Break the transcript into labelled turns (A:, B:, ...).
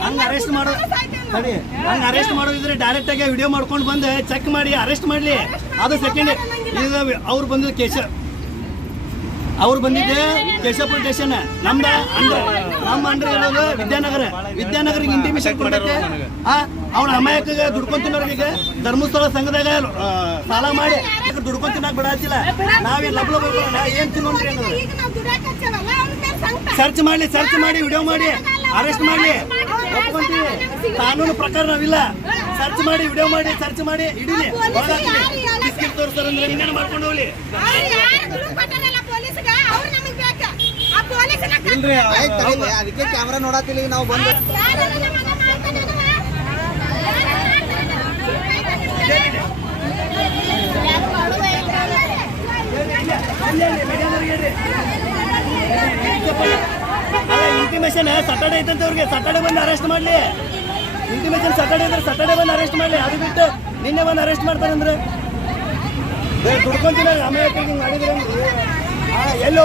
A: ಹಂಗ ಅರೆಸ್ಟ್ ಹಂಗ ಅರೆಸ್ಟ್ ಮಾಡೋದಿದ್ರೆ ಡೈರೆಕ್ಟ್ ಆಗಿ ವಿಡಿಯೋ ಮಾಡ್ಕೊಂಡು ಬಂದು ಚೆಕ್ ಮಾಡಿ ಅರೆಸ್ಟ್ ಮಾಡ್ಲಿ ಅದು ಸೆಕೆಂಡ್ ಅವ್ರು ಬಂದಿದ್ದು ಕೇಶ ಅವ್ರು ಬಂದಿದ್ದೆ ಕೇಶವಪುರ ಸ್ಟೇಷನ್ ನಮ್ದ ಅಂದ್ರೆ ನಮ್ಮ ಅಂದ್ರೆ ಹೇಳೋದು ವಿದ್ಯಾನಗರ ವಿದ್ಯಾನಗರಿಗೆ ಇಂಟಿಮೇಷನ್ ಕೊಟ್ಟಿದ್ದೆ ಆ ಅವ್ರ ಅಮಾಯಕ ದುಡ್ಕೊಂಡ್ ತಿನ್ನೋರಿಗೆ ಧರ್ಮಸ್ಥಳ ಸಂಘದಾಗ ಸಾಲ ಮಾಡಿ ದುಡ್ಕೊಂಡ್ ತಿನ್ನಕ್ ಬಿಡಾತಿಲ್ಲ ನಾವೇನ್ ಲಬ್ಲ ನಾ ಏನ್ ತಿನ್ನೋಣ್ರಿ ಸರ್ಚ್ ಮಾಡಿ ಸರ್ಚ್ ಮಾಡಿ ವಿಡಿಯೋ ಮಾಡಿ ಅರೆಸ್ಟ್ ಮಾಡ್ಲಿ ಒಪ್ಕೊಂತೀವಿ. ಕಾನೂನು ಪ್ರಕಾರ ನಾವಿಲ್ಲ. ಸರ್ಚ್ ಮಾಡಿ ವಿಡಿಯೋ ಮಾಡಿ ಸರ್ಚ್ ಮಾಡಿ ಇಡೀ ಬಿಸ್ಕಿಟ್ ತೋರಿಸ್ತಾರ ಅಂದ್ರೆ ಇನ್ನೇನು ಮಾಡ್ಕೊಂಡು ಹೋಗ್ಲಿ.
B: ಇಲ್ರಿ ಅದಕ್ಕೆ ಕ್ಯಾಮ್ರಾ ನೋಡತ್ತಿಲ್ಲ ಈಗ ನಾವು ಬಂದು
A: ಇಂಟಿಮೇಷನ್ ಸಟರ್ಡೆ ಐತಂತ ಅವ್ರಿಗೆ. ಸಟರ್ಡೆ ಬಂದು ಅರೆಸ್ಟ್ ಮಾಡ್ಲಿ. ಇಂಟಿಮೇಷನ್ ಸಟರ್ಡೆ ಅಂದ್ರೆ ಸಟರ್ಡೆ ಬಂದು ಅರೆಸ್ಟ್ ಮಾಡ್ಲಿ. ಅದು ಬಿಟ್ಟು ನಿನ್ನೆ ಬಂದು ಅರೆಸ್ಟ್ ಮಾಡ್ತಾರಂದ್ರೆ. ದುಡ್ಕೊಂತೀನಿ ಅಮೇರಿಕ ಮಾಡಿದ್ರೆ ಎಲ್ಲಿ?